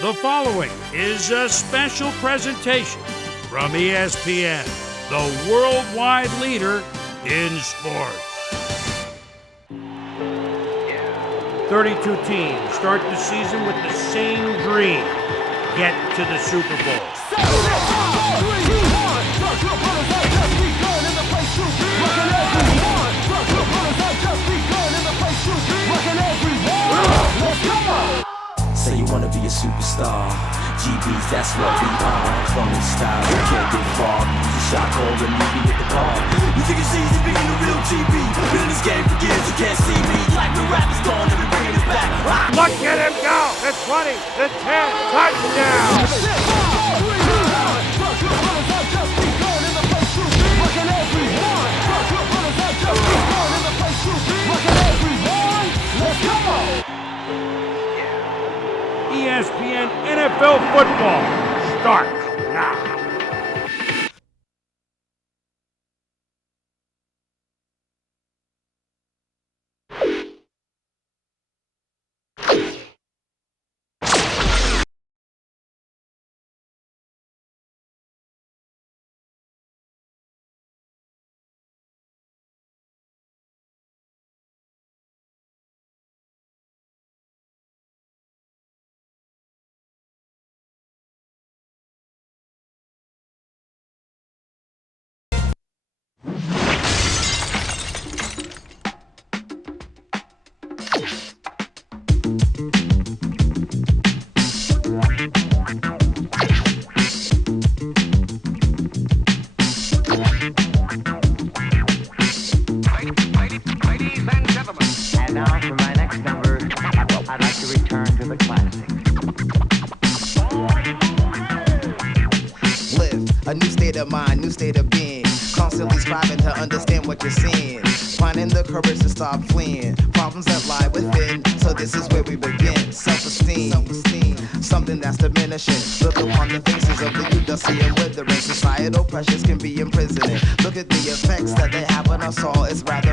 The following is a special presentation from ESPN, the worldwide leader in sports. 32 teams start the season with the same dream: get to the Super Bowl. Say you wanna be a superstar. GBs, that's what we are. Cloning style, you can't get far. Use a shot call and meet me at the bar. You think it's easy being a real GB? Been in this game for years, you can't see me. Like the rap is gone, and we bringing it back. Look at him go! The 20, the 10, touchdown! ESPN NFL football starts now. Ladies and gentlemen. And now for my next number, I'd like to return to the classics. Live a new state of mind, new state of being. Constantly striving to understand what you're seeing. Finding the courage to stop fleeing. Problems that lie within. So this is where we begin. Self-esteem, something that's diminishing. Look upon the faces of the youth, dusty and withering. Societal pressures can be imprisoning. Look at the effects that they have on us all. It's rather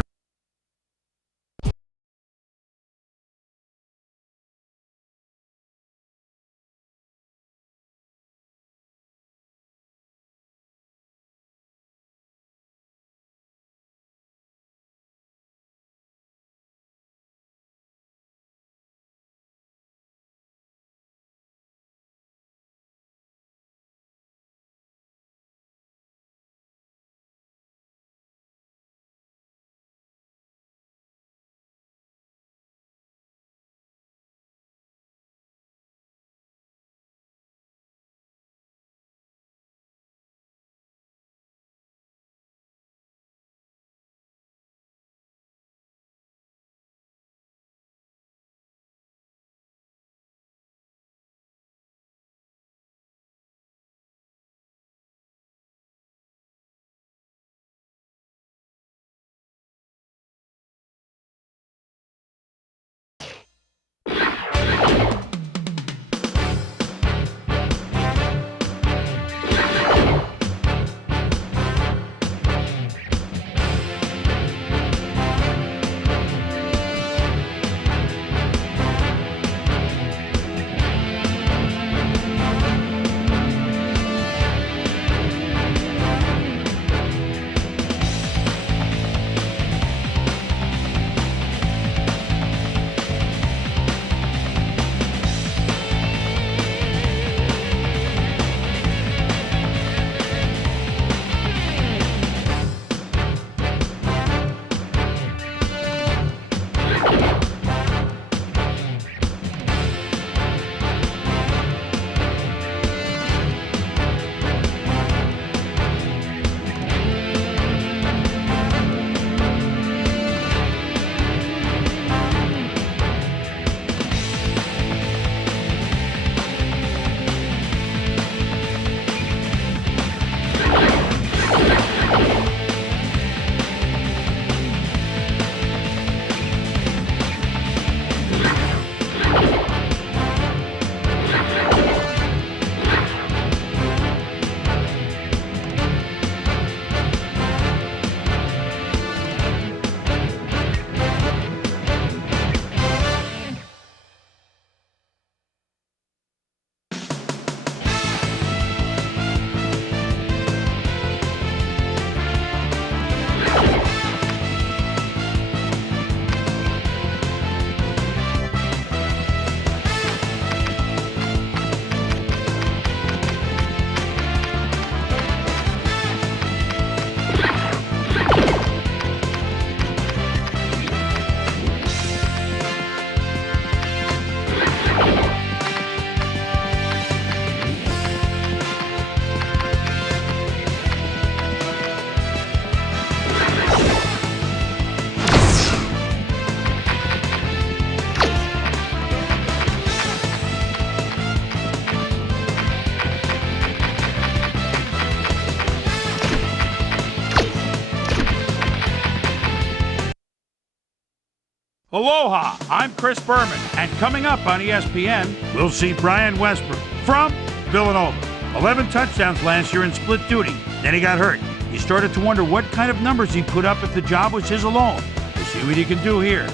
Aloha, I'm Chris Berman, and coming up on ESPN, we'll see Brian Westbrook from Villanova. 11 touchdowns last year in split duty. Then he got hurt. You started to wonder what kind of numbers he'd put up if the job was his alone. We'll see what he can do here.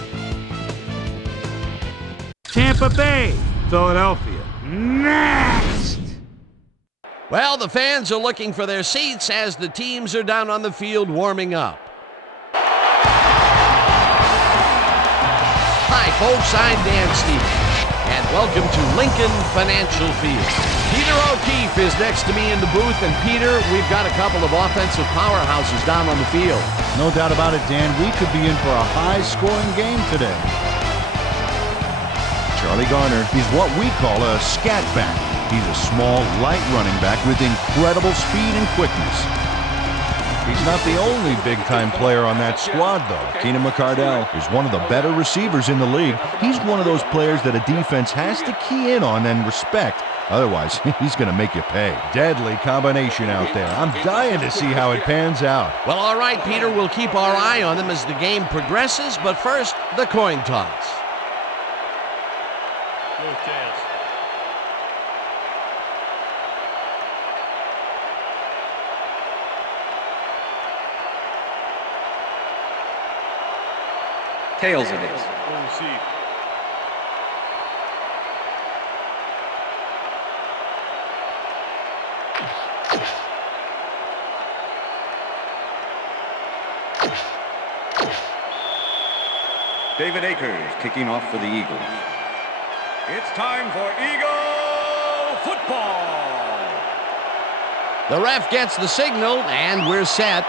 Tampa Bay, Philadelphia. Next! Well, the fans are looking for their seats as the teams are down on the field warming up. Hi, folks. I'm Dan Stevens, and welcome to Lincoln Financial Field. Peter O'Keefe is next to me in the booth, and Peter, we've got a couple of offensive powerhouses down on the field. No doubt about it, Dan. We could be in for a high-scoring game today. Charlie Garner is what we call a scat back. He's a small, light running back with incredible speed and quickness. He's not the only big-time player on that squad, though. Keenan McCardell is one of the better receivers in the league. He's one of those players that a defense has to key in on and respect. Otherwise, he's going to make you pay. Deadly combination out there. I'm dying to see how it pans out. Well, all right, Peter, we'll keep our eye on them as the game progresses, but first, the coin toss. Go Tails. Tails it is. We'll receive. David Akers kicking off for the Eagles. It's time for Eagle football. The ref gets the signal, and we're set.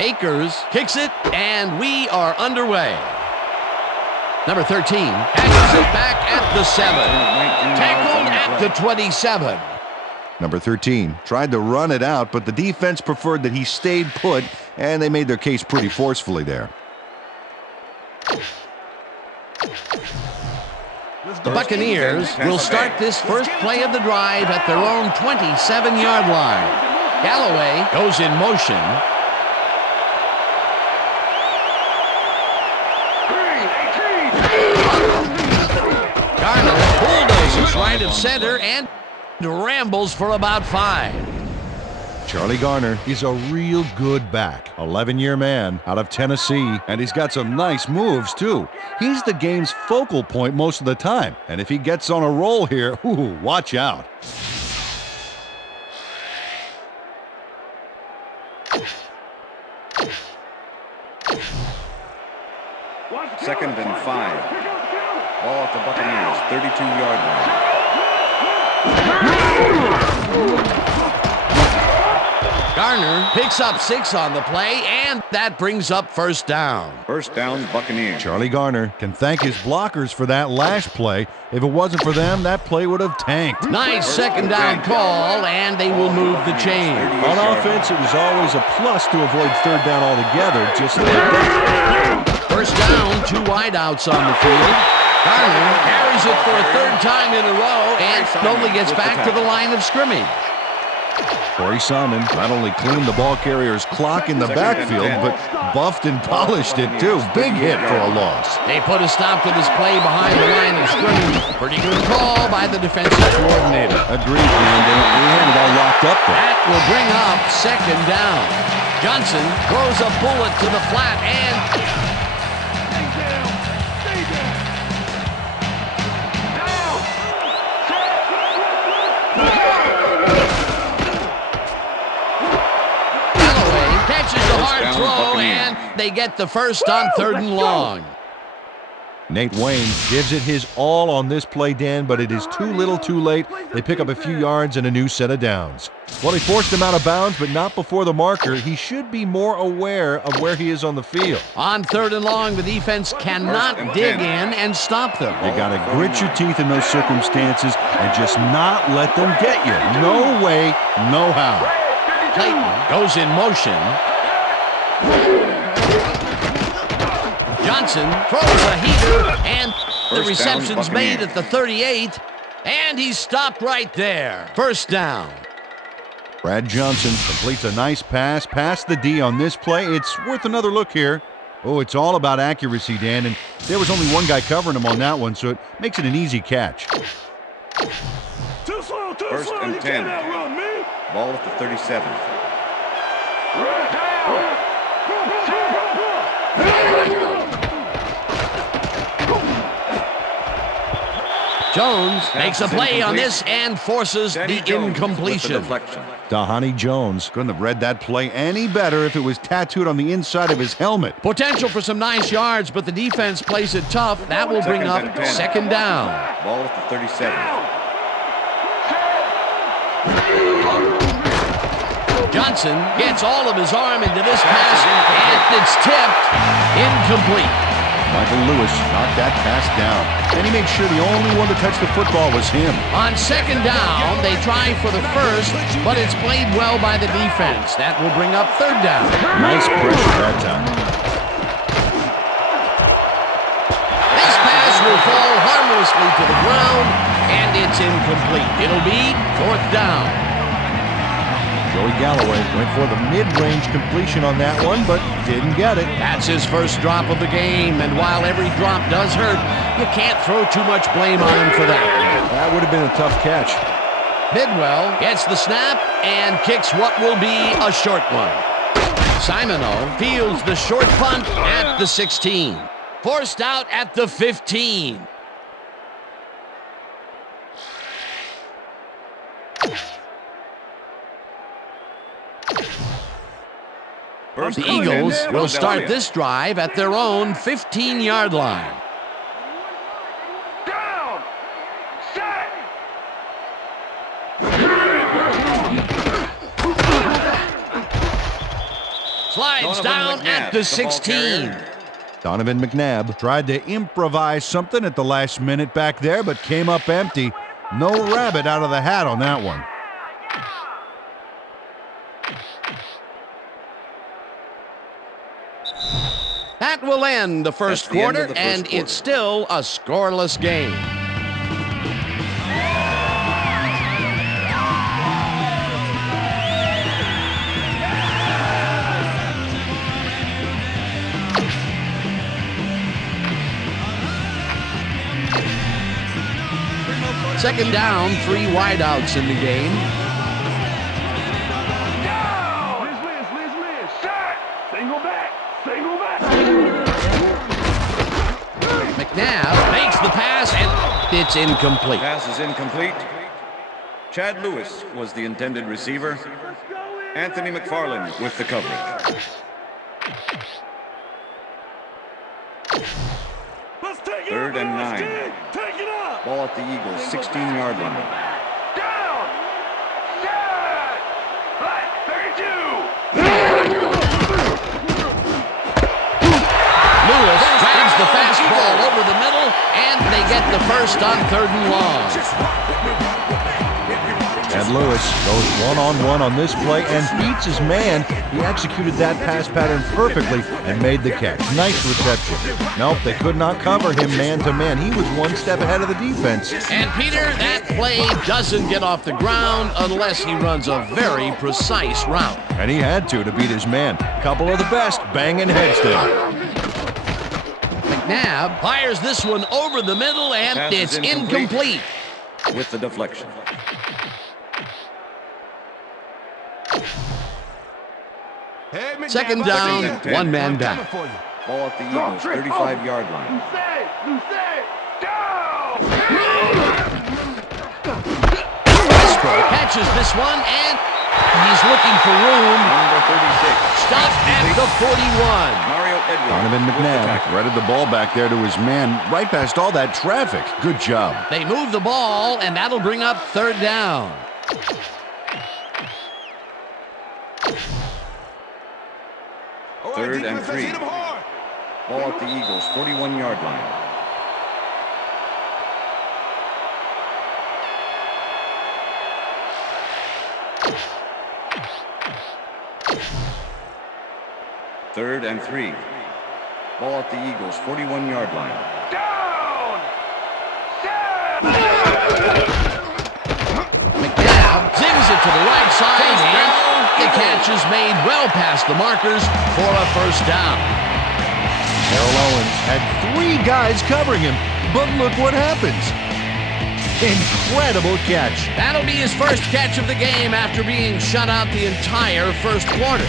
Akers kicks it, and we are underway. Number 13 catches it back at the 7. Tackled at the 27. Number 13 tried to run it out, but the defense preferred that he stayed put, and they made their case pretty forcefully there. The Buccaneers will start this first play of the drive at their own 27-yard line. Galloway goes in motion. Garner bulldozes right of center and rambles for about 5. Charlie Garner is a real good back. 11-year man out of Tennessee, and he's got some nice moves, too. He's the game's focal point most of the time, and if he gets on a roll here, ooh, watch out. Second and 5. Ball at the Buccaneers, 32-yard line. Garner picks up 6 on the play, and that brings up first down. First down, Buccaneers. Charlie Garner can thank his blockers for that last play. If it wasn't for them, that play would have tanked. Nice second down call, and they will move the chain. On offense, it was always a plus to avoid third down altogether, just like that. First down, 2 wideouts on the field. Garner carries it for a third time in a row and only gets back to the line of scrimmage. Corey Simon not only cleaned the ball carrier's clock in the backfield, but buffed and polished it too. Big hit for a loss. They put a stop to this play behind the line of scrimmage. Pretty good call by the defensive coordinator. Agreed, man. We had it all locked up there. That will bring up second down. Johnson throws a bullet to the flat and... hard throw, and they get the first on 3rd and long. Nate Wayne gives it his all on this play, Dan, but it is too little too late. They pick up a few yards and a new set of downs. Well, he forced him out of bounds, but not before the marker. He should be more aware of where he is on the field. On 3rd and long, the defense cannot dig in and stop them. You got to grit your teeth in those circumstances and just not let them get you. No way, no how. Clayton goes in motion. Johnson throws a heater, and the reception's made at the 38, and he's stopped right there. First down. Brad Johnson completes a nice pass past the D on this play. It's worth another look here. Oh, it's all about accuracy, Dan, and there was only one guy covering him on that one, so it makes it an easy catch. First and 10. Ball at the 37. Jones makes a play on this and forces the incompletion. Dhani Jones couldn't have read that play any better if it was tattooed on the inside of his helmet. Potential for some nice yards, but the defense plays it tough. That will bring up second down. Ball at the 37. Johnson gets all of his arm into this pass, and it's tipped. Incomplete. Michael Lewis knocked that pass down, and he made sure the only one to touch the football was him. On second down, they try for the first, but it's played well by the defense. That will bring up third down. Nice pressure that time. This pass will fall harmlessly to the ground, and it's incomplete. It'll be fourth down. Joey Galloway went for the mid-range completion on that one, but didn't get it. That's his first drop of the game, and while every drop does hurt, you can't throw too much blame on him for that. That would have been a tough catch. Bidwell gets the snap and kicks what will be a short one. Simoneau fields the short punt at the 16. Forced out at the 15. The Eagles will start this drive at their own 15-yard line. Down! Set! Slides down at the 16. Donovan McNabb tried to improvise something at the last minute back there, but came up empty. No rabbit out of the hat on that one. That will end the first quarter, and it's still a scoreless game. Second down, 3 wideouts in the game. McNabb makes the pass, and it's incomplete. Pass is incomplete. Chad Lewis was the intended receiver. Anthony McFarland with the coverage. Third and 9. Ball at the Eagles, 16-yard line. Down! Set! Flat 32! Lewis grabs the fastball over the middle, and they get the first on 3rd and long. And Lewis goes one-on-one on this play and beats his man. He executed that pass pattern perfectly and made the catch. Nice reception. Nope, they could not cover him man-to-man. He was one step ahead of the defense. And Peter, that play doesn't get off the ground unless he runs a very precise route. And he had to beat his man. Couple of the best banging heads there. McNabb fires this one over the middle, and Pass it's is incomplete. With the deflection. Second down, 1 man back. Ball at the Eagles, 35-yard line. Westbrook catches this one, and he's looking for room. Number 36. Stopped at the 41. Mario Edwards. Donovan with the McNabb tackle. threaded the ball back there to his man, right past all that traffic. Good job. They move the ball, and that'll bring up 3rd down. Third and 3. Ball at the Eagles, 41-yard line. Third and 3. Ball at the Eagles, 41-yard line. Down! McNabb zings it to the right side, and the catch is made well past the markers for a first down. Terrell Owens had 3 guys covering him, but look what happens. Incredible catch. That'll be his first catch of the game after being shut out the entire first quarter.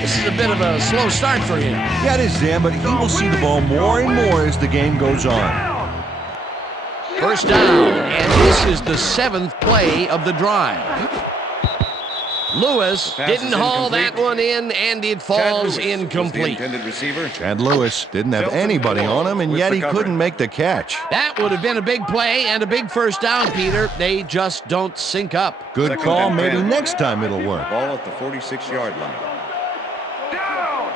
This is a bit of a slow start for him. Yeah, it is, Dan, but he will see the ball more and more as the game goes on. First down, and this is the 7th play of the drive. Lewis Pass didn't is haul that incomplete. one in, and it Chad falls Lewis was the incomplete. intended receiver. Chad Lewis didn't have Shelton anybody on him, and with yet the he coverage. couldn't make the catch. That would have been a big play and a big first down, Peter. They just don't sync up. Good Second call. and Maybe 10. next time it'll work. Ball at the 46-yard line. Down.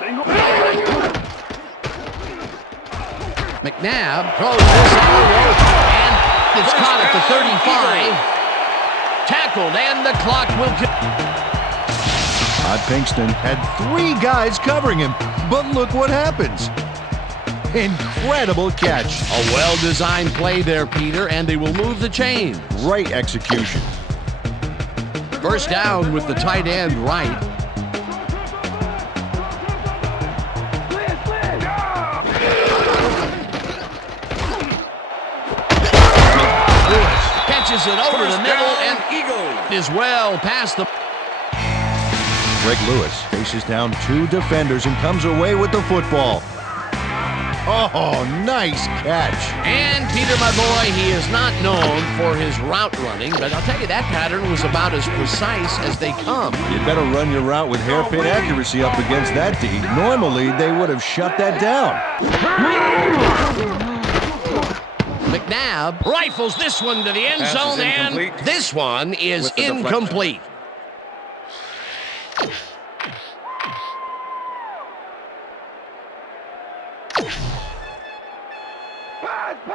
Single. McNabb throws this on the rope, and it's caught at the 35. Tackled, and the clock will... Todd Pinkston had 3 guys covering him, but look what happens. Incredible catch. A well-designed play there, Peter, and they will move the chains. Great execution. First down with the tight end right. Lewis catches it over the middle and is well past the... Greg Lewis faces down 2 defenders and comes away with the football. Oh, nice catch. And Peter, my boy, he is not known for his route running, but I'll tell you, that pattern was about as precise as they come. You better run your route with hairpin accuracy up against that D. Normally, they would have shut that down. McNabb rifles this one to the end Pass is zone, and incomplete. this one is With the deflection. incomplete.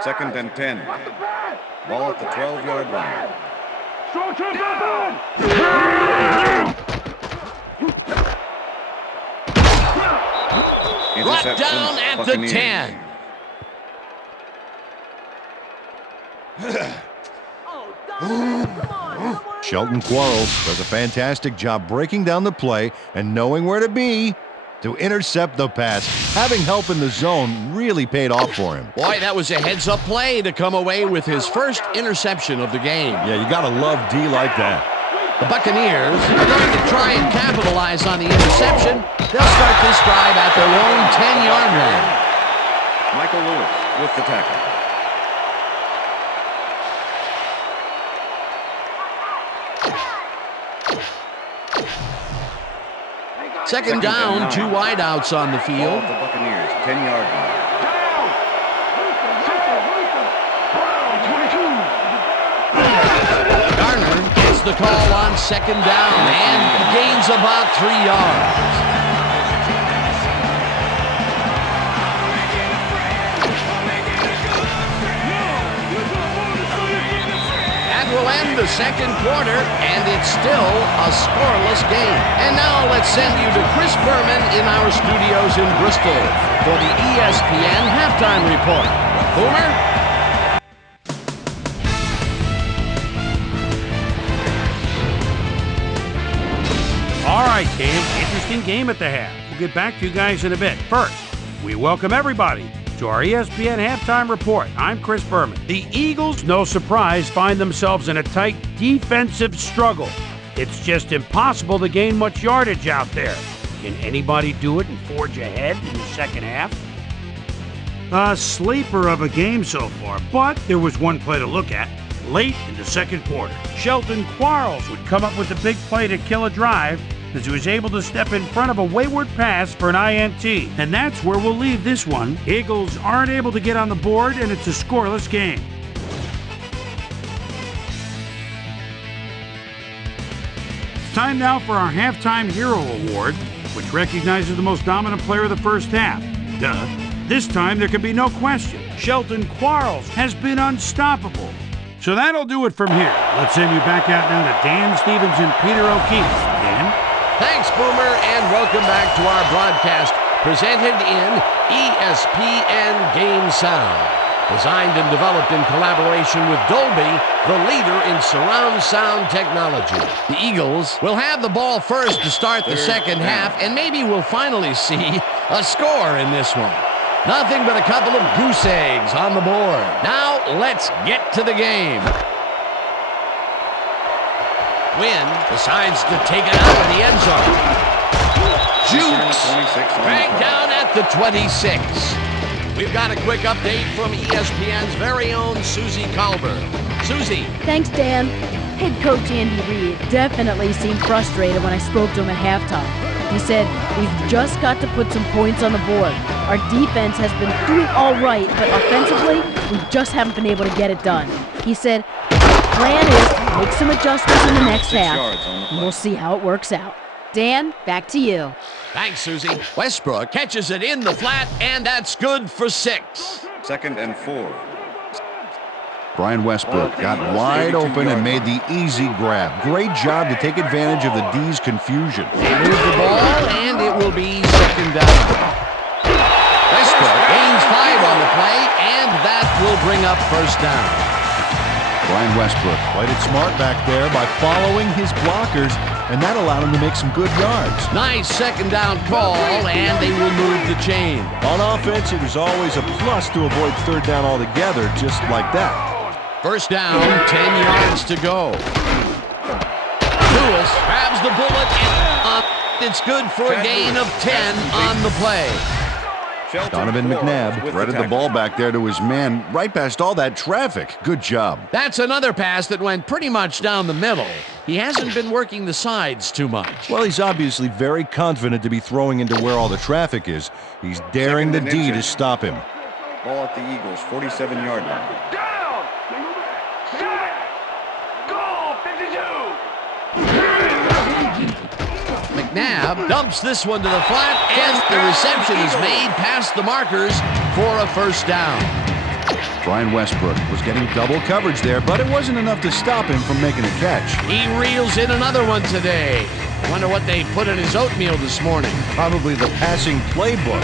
Second and 10. Ball at the 12-yard line. Brought Interception, down at the Buccaneers. 10. Shelton Quarles does a fantastic job breaking down the play and knowing where to be to intercept the pass. Having help in the zone really paid off for him. Boy, that was a heads-up play to come away with his first interception of the game. Yeah, you gotta love D like that. The Buccaneers are going to try and capitalize on the interception. They'll start this drive at their own 10-yard line. Michael Lewis with the tackle. Second down, 2 wideouts on the Ball field. at the Buccaneers, 10-yard line. Garner gets the call on second down and gains about 3 yards. That will end the second quarter, and it's still a scoreless game. And now let's send you to Chris Berman in our studios in Bristol for the ESPN Halftime Report. Boomer? All right, Dave. Interesting game at the half. We'll get back to you guys in a bit. First, we welcome everybody to our ESPN Halftime Report. I'm Chris Berman. The Eagles, no surprise, find themselves in a tight defensive struggle. It's just impossible to gain much yardage out there. Can anybody do it and forge ahead in the second half? A sleeper of a game so far, but there was one play to look at. Late in the second quarter, Shelton Quarles would come up with a big play to kill a drive as he was able to step in front of a wayward pass for an INT. And that's where we'll leave this one. Eagles aren't able to get on the board, and it's a scoreless game. It's time now for our Halftime Hero Award, which recognizes the most dominant player of the first half. Duh. This time there can be no question. Shelton Quarles has been unstoppable. So that'll do it from here. Let's send you back out now to Dan Stevens and Peter O'Keefe. Dan? Thanks, Boomer, and welcome back to our broadcast presented in ESPN Game Sound. Designed and developed in collaboration with Dolby, the leader in surround sound technology. The Eagles will have the ball first to start the second half, and maybe we'll finally see a score in this one. Nothing but a couple of goose eggs on the board. Now, let's get to the game. Wynn decides to take it out of the end zone. Jukes dragged down at the 26. We've got a quick update from ESPN's very own Susie Colbert. Susie. Thanks, Dan. Head coach Andy Reid definitely seemed frustrated when I spoke to him at halftime. He said, "We've just got to put some points on the board. Our defense has been doing all right, but offensively, we just haven't been able to get it done." He said, "The plan is to make some adjustments in the next half, and we'll see how it works out." Dan, back to you. Thanks, Susie. Westbrook catches it in the flat, and that's good for 6. 2nd and 4. Brian Westbrook got wide open and made the easy grab. Great job to take advantage of the D's confusion. They move the ball, and it will be 2nd down. Westbrook gains 5 on the play, and that will bring up 1st down. Brian Westbrook played it smart back there by following his blockers, and that allowed him to make some good yards. Nice 2nd down call, and they will move the chain. On offense, it was always a plus to avoid 3rd down altogether, just like that. 1st down, 10 yards to go. Lewis grabs the bullet, and it's good for a gain of 10 on the play. Donovan McNabb threaded the ball back there to his man right past all that traffic. Good job. That's another pass that went pretty much down the middle. He hasn't been working the sides too much. Well, he's obviously very confident to be throwing into where all the traffic is. He's daring the D to stop him. Ball at the Eagles, 47-yard line. Down! Set! Goal! 52! McNabb dumps this one to the flat, and the reception is made past the markers for a 1st down. Brian Westbrook was getting double coverage there, but it wasn't enough to stop him from making a catch. He reels in another one today. I wonder what they put in his oatmeal this morning. Probably the passing playbook.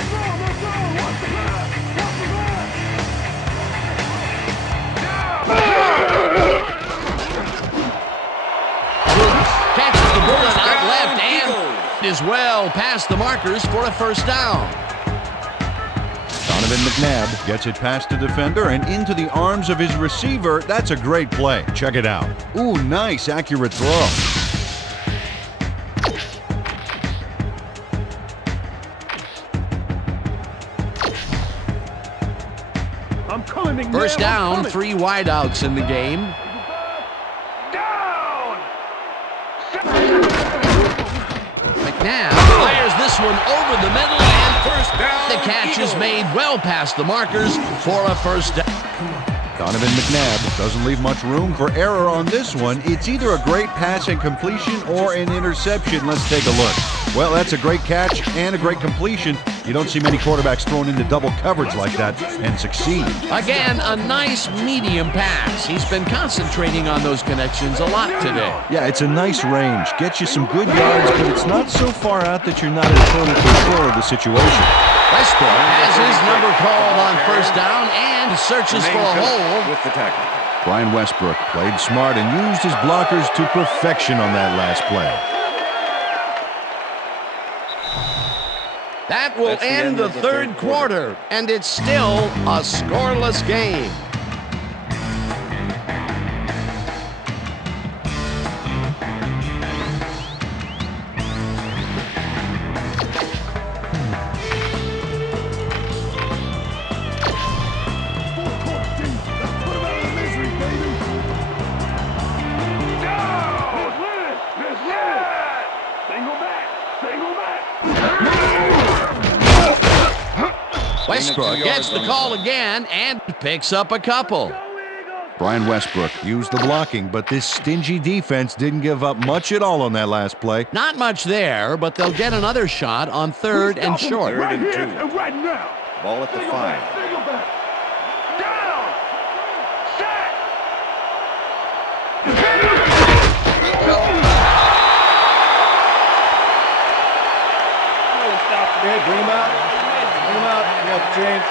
Catches the bullet out left and is well past the markers for a 1st down. Donovan McNabb gets it past the defender and into the arms of his receiver. That's a great play. Check it out. Ooh, nice, accurate throw. I'm coming, McNabb. 1st down, 3 wideouts in the game. Down! McNabb fires this one over the middle, and 1st down. The catch is made well past the markers for a 1st down. Donovan McNabb doesn't leave much room for error on this one. It's either a great pass and completion or an interception. Let's take a look. Well, that's a great catch and a great completion. You don't see many quarterbacks thrown into double coverage like that and succeed. Again, a nice medium pass. He's been concentrating on those connections a lot today. Yeah, it's a nice range. Gets you some good yards, but it's not so far out that you're not in total control of the situation. Westbrook has his number called on 1st down and searches for a hole. With the tackle. Brian Westbrook played smart and used his blockers to perfection on that last play. That will end the 3rd quarter, and it's still a scoreless game. Westbrook gets the call again and picks up a couple. Brian Westbrook used the blocking, but this stingy defense didn't give up much at all on that last play. Not much there, but they'll get another shot on 3rd and short. 3rd and 2. And right now. Ball at the 5. Down! Set! Stop. Bring him out. Bring him out. Yeah, James.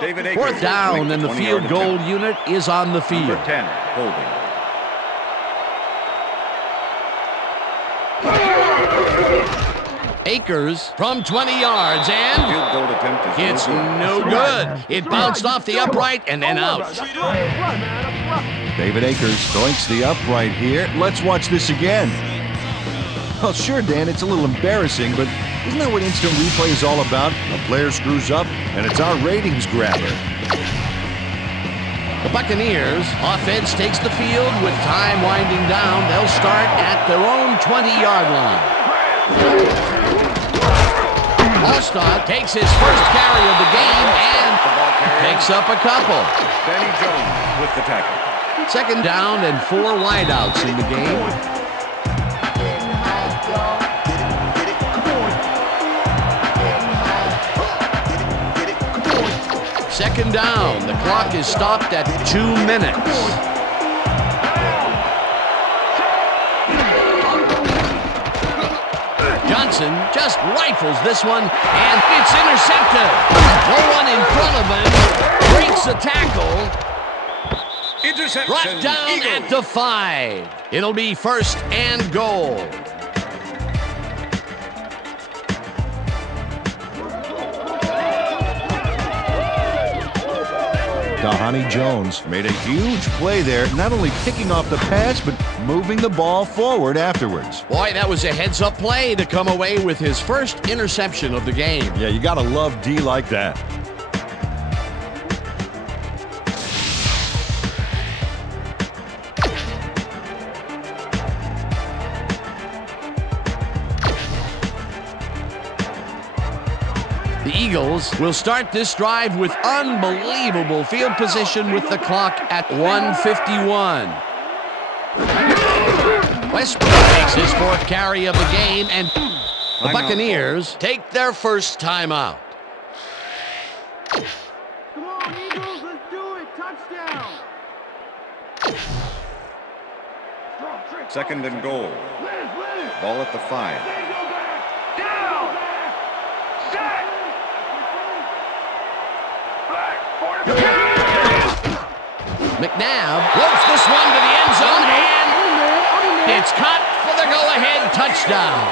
David Akers. Fourth down, makes and the 20-yard field goal attempt. unit is on the field. Number 10, holding. Akers from 20 yards, and Field goal attempt is it's no good. It bounced off the upright and then out. David Akers doinks the upright here. Let's watch this again. Well, sure, Dan, it's a little embarrassing, but isn't that what instant replay is all about? A player screws up, and it's our ratings grabber. The Buccaneers offense takes the field with time winding down. They'll start at their own 20-yard line. Allstott takes his first carry of the game and picks up a couple. Danny Jones with the tackle. Second down and 4 wideouts in the game. Second down. The clock is stopped at 2 minutes. Johnson just rifles this one, and it's intercepted. No one in front of him. Breaks the tackle. Interception. Brought down Eagles. at the 5. It'll be first and goal. Dhani Jones made a huge play there, not only picking off the pass, but moving the ball forward afterwards. Boy, that was a heads-up play to come away with his first interception of the game. Yeah, you gotta love D like that. The Eagles will start this drive with unbelievable field position with the clock at 1:51. Westbrook makes his 4th carry of the game, and the Buccaneers take their first timeout. Come on, Eagles, let's do it. Touchdown. Second and goal. Ball at the 5. Down. Set. McNabb floats this one to the end zone, and it's caught for the go-ahead touchdown.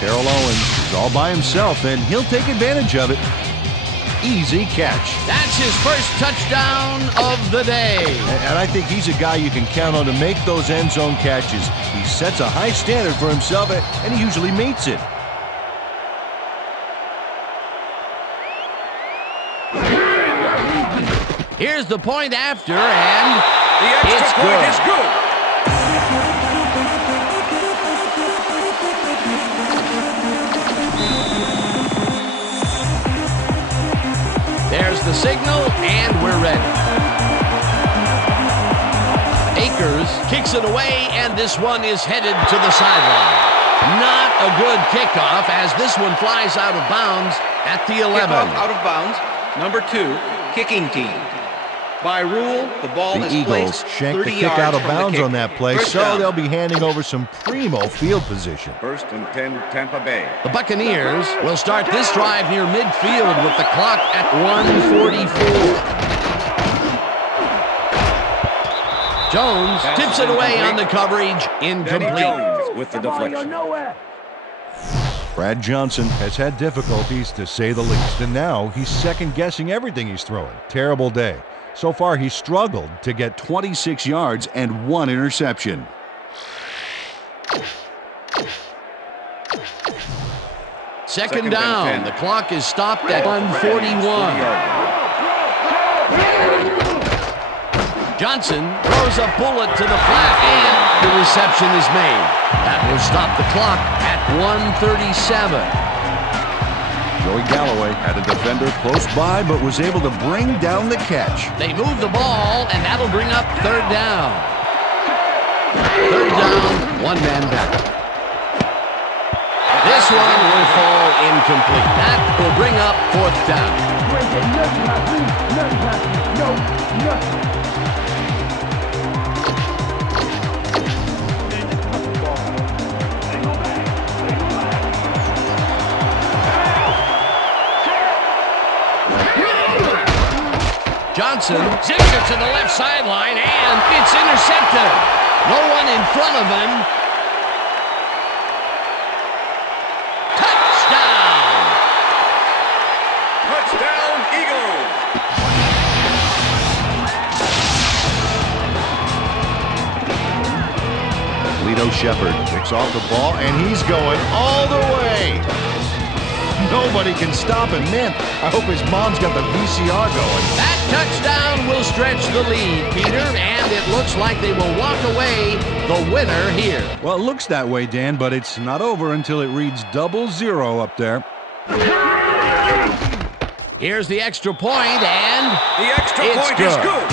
Terrell Owens is all by himself, and he'll take advantage of it. Easy catch. That's his first touchdown of the day. And I think he's a guy you can count on to make those end zone catches. He sets a high standard for himself, and he usually meets it. Here's the point after, and The it's extra point is good. There's the signal, and we're ready. Akers kicks it away, and this one is headed to the sideline. Not a good kickoff as this one flies out of bounds at the 11. Kickoff out of bounds. Number 2, kicking team. By rule, the ball The is Eagles placed shanked 30 the kick yards out of from the bounds kicker. on that play, First so down. they'll be handing over some primo field position. First and 10, Tampa Bay. The Buccaneers will start this drive near midfield with the clock at 1:44. Jones tips it away on the coverage, Danny incomplete. Jones with the deflection. Brad Johnson has had difficulties, to say the least, and now he's second-guessing everything he's throwing. Terrible day. So far, he's struggled to get 26 yards and 1 interception. Second down. The clock is stopped at 1:41. Johnson throws a bullet to the flat, and the reception is made. That will stop the clock at 1:37. Joey Galloway had a defender close by, but was able to bring down the catch. They move the ball, and that'll bring up third down. Third down, 1 man back. This one will fall incomplete. That will bring up 4th down. Johnson zips it to the left sideline, and it's intercepted. No one in front of him. Touchdown! Touchdown, Eagles! Lito Shepard picks off the ball, and he's going all the way. Nobody can stop him. Man, I hope his mom's got the VCR going. That touchdown will stretch the lead, Peter, and it looks like they will walk away the winner here. Well, it looks that way, Dan, but it's not over until it reads 0-0 up there. Here's the extra point, and The extra it's point good. is good.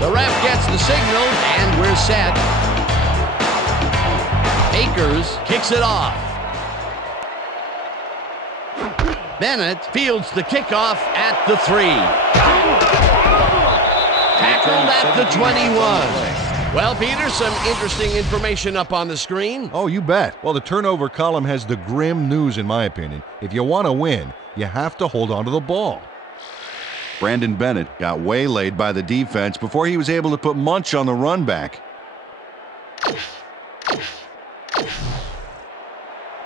The ref gets the signal, and we're set. Akers kicks it off. Bennett fields the kickoff at the 3. Tackled at the 21. Well, Peter, some interesting information up on the screen. Oh, you bet. Well, the turnover column has the grim news, in my opinion. If you want to win, you have to hold on to the ball. Brandon Bennett got waylaid by the defense before he was able to put Munch on the run back.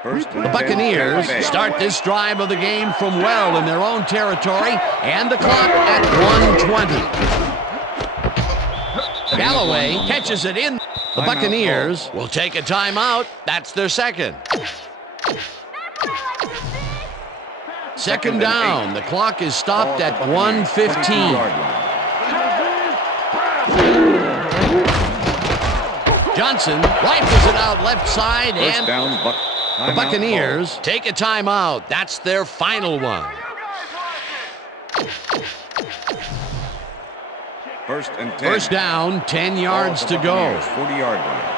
The Buccaneers start this drive of the game from well in their own territory, and the clock at 1:20. Galloway catches it in. The Buccaneers will take a timeout. That's their second. Second down. The clock is stopped at 1:15. Johnson rifles it out left side, and the Buccaneers take a timeout. That's their final one. First and 10. First down, 10 yards to go. 40-yard line.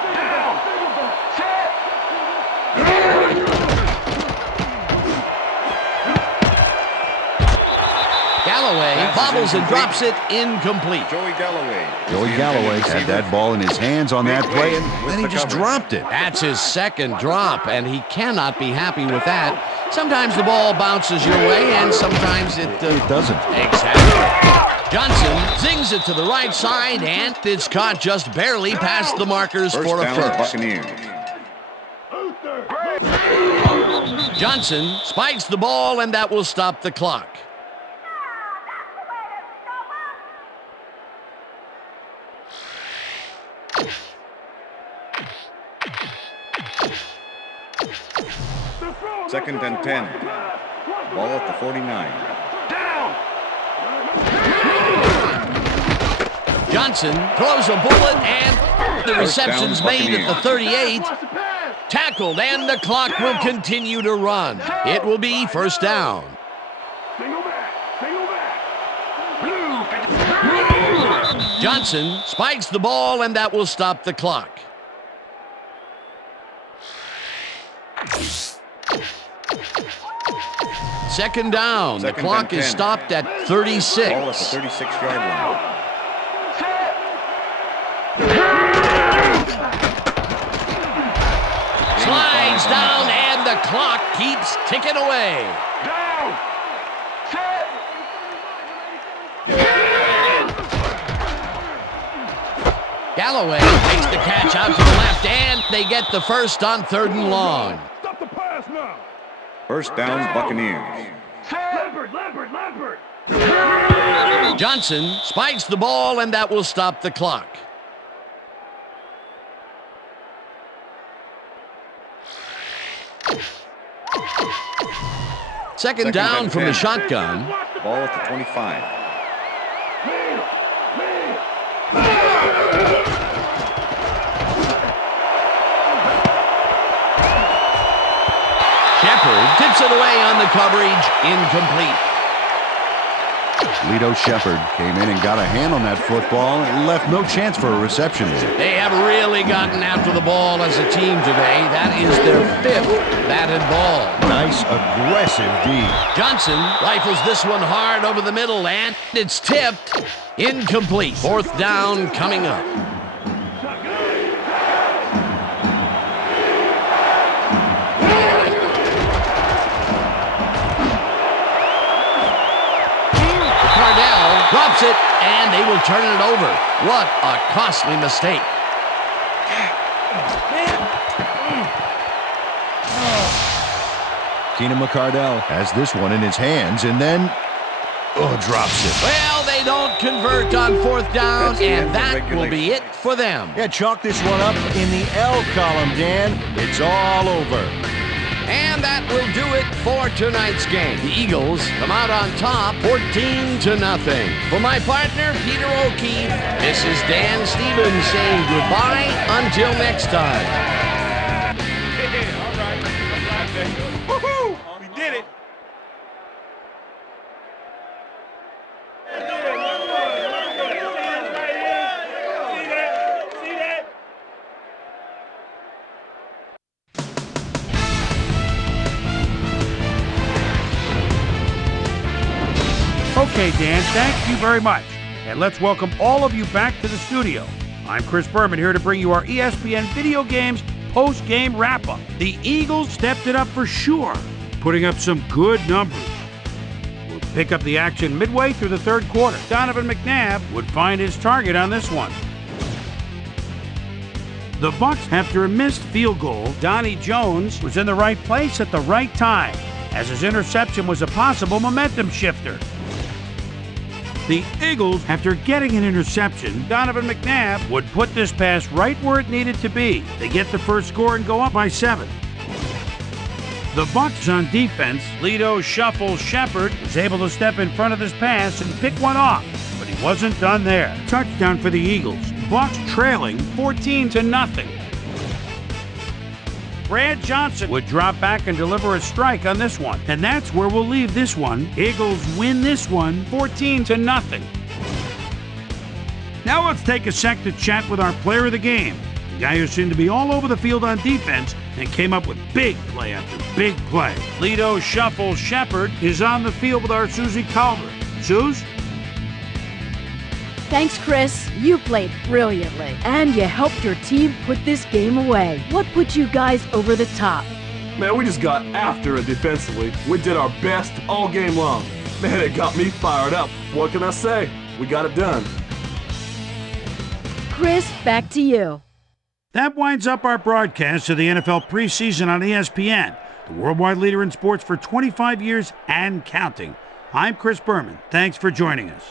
Galloway bobbles and drops it incomplete. Joey Galloway. Joey Galloway had that ball in his hands on that play, and then he just dropped it. That's his second drop, and he cannot be happy with that. Sometimes the ball bounces your way, and sometimes it doesn't. Exactly. Johnson zings it to the right side, and it's caught just barely past the markers for a down, first. Buccaneers. Johnson spikes the ball, and that will stop the clock. Second and 10. Ball at the 49. Johnson throws a bullet, and the reception's made at the 38. Tackled, and the clock will continue to run. It will be first down. Johnson spikes the ball, and that will stop the clock. Second down. The clock is stopped at 36. Ball at the 36-yard line. Slides down, and the clock keeps ticking away. Galloway makes the catch out to the left, and they get the first on 3rd and long. First down, Buccaneers. Johnson spikes the ball, and that will stop the clock. Second down from the shotgun. Ball at the 25. Shepard tips it away on the coverage, incomplete. Lito Shepherd came in and got a hand on that football and left no chance for a reception. They have really gotten after the ball as a team today. That is their 5th batted ball. Nice, aggressive D. Johnson rifles this one hard over the middle, and it's tipped. Incomplete. 4th down coming up. Cardell drops it, and they will turn it over. What a costly mistake. Keenan McCardell has this one in his hands and then drops it. Well, they don't convert on 4th down, and that will be it for them. Yeah, chalk this one up in the L column, Dan. It's all over. And that will do it for tonight's game. The Eagles come out on top 14-0. For my partner, Peter O'Keefe, this is Dan Stevens saying goodbye until next time. Woohoo! We did it. Okay, Dan, thank you very much. And let's welcome all of you back to the studio. I'm Chris Berman here to bring you our ESPN Video Games post-game wrap-up. The Eagles stepped it up for sure, putting up some good numbers. We'll pick up the action midway through the 3rd quarter. Donovan McNabb would find his target on this one. The Bucs, after a missed field goal, Donnie Jones was in the right place at the right time, as his interception was a possible momentum shifter. The Eagles, after getting an interception, Donovan McNabb would put this pass right where it needed to be. They get the first score and go up by 7. The Bucs on defense, Lito Shuffle Shepherd was able to step in front of this pass and pick one off, but he wasn't done there. Touchdown for the Eagles. Bucs trailing 14-0. Brad Johnson would drop back and deliver a strike on this one. And that's where we'll leave this one. Eagles win this one 14-0. Now let's take a sec to chat with our player of the game, the guy who seemed to be all over the field on defense and came up with big play after big play. Lito Shuffle Shepherd is on the field with our Susie Calvert. Suze? Thanks, Chris. You played brilliantly, and you helped your team put this game away. What put you guys over the top? Man, we just got after it defensively. We did our best all game long. Man, it got me fired up. What can I say? We got it done. Chris, back to you. That winds up our broadcast of the NFL preseason on ESPN, the worldwide leader in sports for 25 years and counting. I'm Chris Berman. Thanks for joining us.